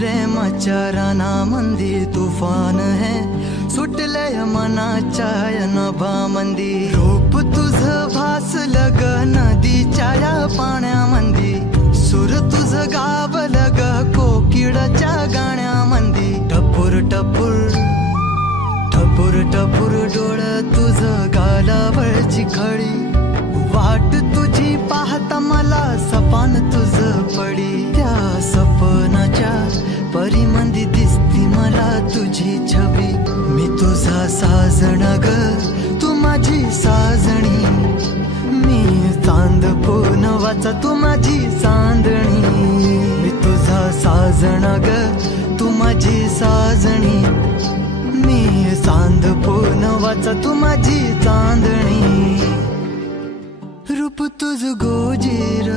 प्रेमाच्या रानामंदी तुफान है सुटलय मनाच्या नभामंदी रूप तुझं भासलं ग नदीच्या या पाण्यामंदी सुर तुझं गावलं ग कोकिळाच्या गाण्यामंदी टपूर टपूर टपूर टपूर डोळं तुझं गालावरची खळी वाट तुझी पाहता मला सपान तुझं पडी त्या सपनाच्या परिमंदी दिसती मला तुझी छबी मी तुझा साजण ग तू माझी साजणी मी चांद पूनवाचा तू माझी चांदणी मी तुझा साजण ग तू माझी साजणी मी चांद पूनवाचा तू माझी चांदणी रूप तुझ गोजीर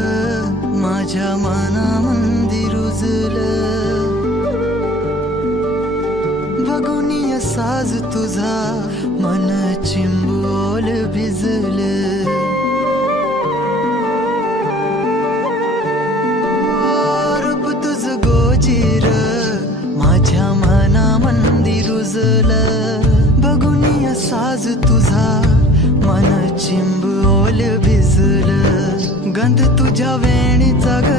माझ्या मनामंदी रुजलं बघूनिय साज तुझा मन चिंबोल भिजलं रूप तुझ गोजीर माझ्या मनामंदी रुजलं बघूनिय साज तुझा मन चिंबोल भिजलं गंध तुझ्या वेणीचा ग